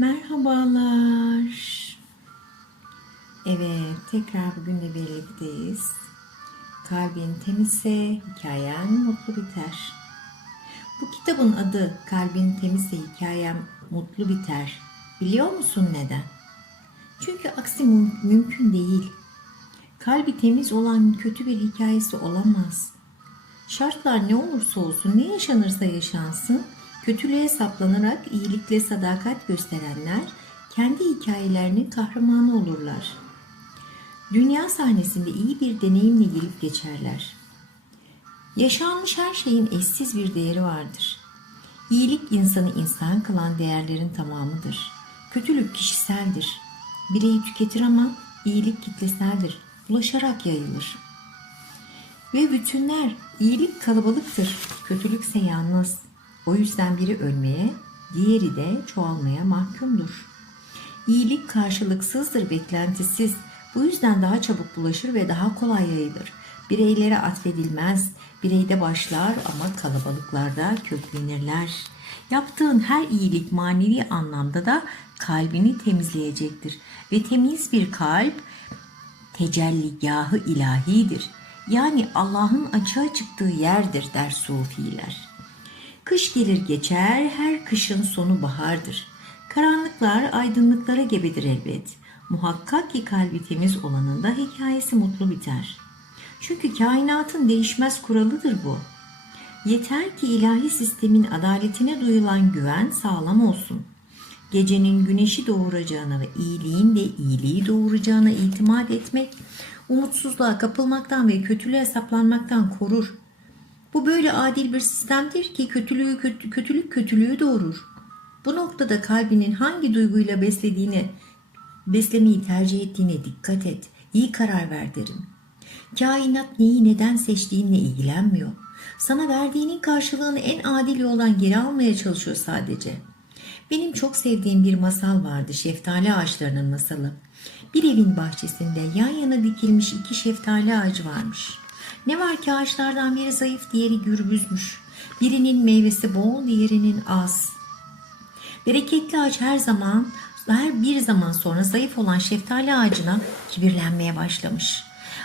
Merhabalar. Evet, tekrar bugün de birlikteyiz. Kalbin temizse hikayen mutlu biter. Bu kitabın adı Kalbin temizse hikayem mutlu biter. Biliyor musun neden? Çünkü aksi müm- mümkün değil. Kalbi temiz olan kötü bir hikayesi olamaz. Şartlar ne olursa olsun, ne yaşanırsa yaşansın, kötülüğe saplanarak iyilikle sadakat gösterenler kendi hikayelerinin kahramanı olurlar. Dünya sahnesinde iyi bir deneyimle gelip geçerler. Yaşanmış her şeyin eşsiz bir değeri vardır. İyilik insanı insan kılan değerlerin tamamıdır. Kötülük kişiseldir. Bireyi tüketir ama iyilik kitleseldir. Ulaşarak yayılır. Ve bütünler iyilik kalabalıktır, kötülükse yalnız. O yüzden biri ölmeye, diğeri de çoğalmaya mahkumdur. İyilik karşılıksızdır, beklentisiz. Bu yüzden daha çabuk bulaşır ve daha kolay yayılır. Bireylere atfedilmez, bireyde başlar ama kalabalıklarda köklenirler. Yaptığın her iyilik manevi anlamda da kalbini temizleyecektir. Ve temiz bir kalp tecelligahı ilahidir. Yani Allah'ın açığa çıktığı yerdir der sufiler. Kış gelir geçer, her kışın sonu bahardır. Karanlıklar aydınlıklara gebedir elbet. Muhakkak ki kalbi temiz olanın da hikayesi mutlu biter. Çünkü kainatın değişmez kuralıdır bu. Yeter ki ilahi sistemin adaletine duyulan güven sağlam olsun. Gecenin güneşi doğuracağına ve iyiliğin de iyiliği doğuracağına itimat etmek, umutsuzluğa kapılmaktan ve kötülüğe saplanmaktan korur. Bu böyle adil bir sistemdir ki kötülüğü kötü, kötülük kötülüğü doğurur. Bu noktada kalbinin hangi duyguyla beslediğini, beslemeyi tercih ettiğine dikkat et. İyi karar ver derim. Kainat neyi neden seçtiğinle ilgilenmiyor. Sana verdiğinin karşılığını en adil yoldan geri almaya çalışıyor sadece. Benim çok sevdiğim bir masal vardı, şeftali ağaçlarının masalı. Bir evin bahçesinde yan yana dikilmiş iki şeftali ağacı varmış. Ne var ki ağaçlardan biri zayıf, diğeri gürbüzmüş. Birinin meyvesi bol, diğerinin az. Bereketli ağaç her zaman, her bir zaman sonra zayıf olan şeftali ağacına kibirlenmeye başlamış.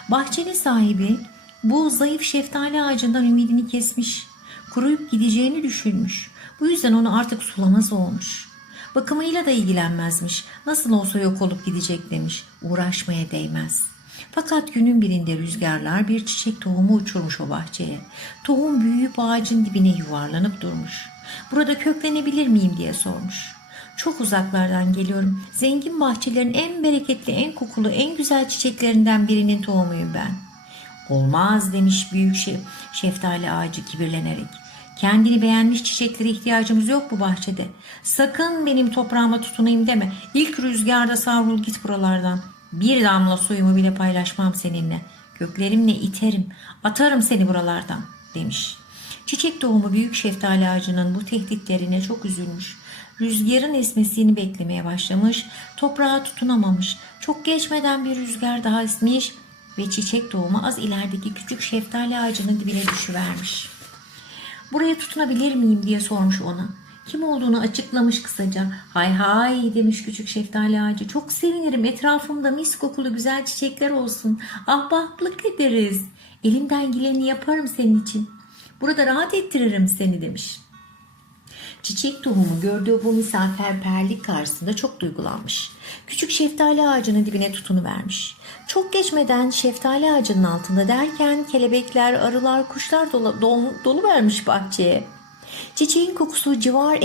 Bahçenin sahibi bu zayıf şeftali ağacından ümidini kesmiş. Kuruyup gideceğini düşünmüş. Bu yüzden onu artık sulamaz olmuş. Bakımıyla da ilgilenmezmiş. Nasıl olsa yok olup gidecek demiş. Uğraşmaya değmez. Fakat günün birinde rüzgarlar bir çiçek tohumu uçurmuş o bahçeye. Tohum büyüyüp ağacın dibine yuvarlanıp durmuş. Burada köklenebilir miyim diye sormuş. Çok uzaklardan geliyorum. Zengin bahçelerin en bereketli, en kokulu, en güzel çiçeklerinden birinin tohumuyum ben. Olmaz demiş büyük şef, şeftali ağacı kibirlenerek. Kendini beğenmiş çiçeklere ihtiyacımız yok bu bahçede. Sakın benim toprağıma tutunayım deme. İlk rüzgarda savrul git buralardan. Bir damla suyumu bile paylaşmam seninle. Köklerimle iterim, atarım seni buralardan demiş. Çiçek tohumu büyük şeftali ağacının bu tehditlerine çok üzülmüş. Rüzgarın esmesini beklemeye başlamış, toprağa tutunamamış. Çok geçmeden bir rüzgar daha esmiş ve çiçek tohumu az ilerideki küçük şeftali ağacının dibine düşüvermiş. Buraya tutunabilir miyim diye sormuş ona. Kim olduğunu açıklamış kısaca. Hay hay demiş küçük şeftali ağacı. Çok sevinirim etrafımda mis kokulu güzel çiçekler olsun. Ahbaplık ederiz. Elimden geleni yaparım senin için. Burada rahat ettiririm seni demiş. Çiçek tohumu gördüğü bu misafirperlik karşısında çok duygulanmış. Küçük şeftali ağacının dibine tutunuvermiş. Çok geçmeden şeftali ağacının altında derken kelebekler, arılar, kuşlar dolu, dolu, dolu vermiş bahçeye. Çiçeğin kokusu civar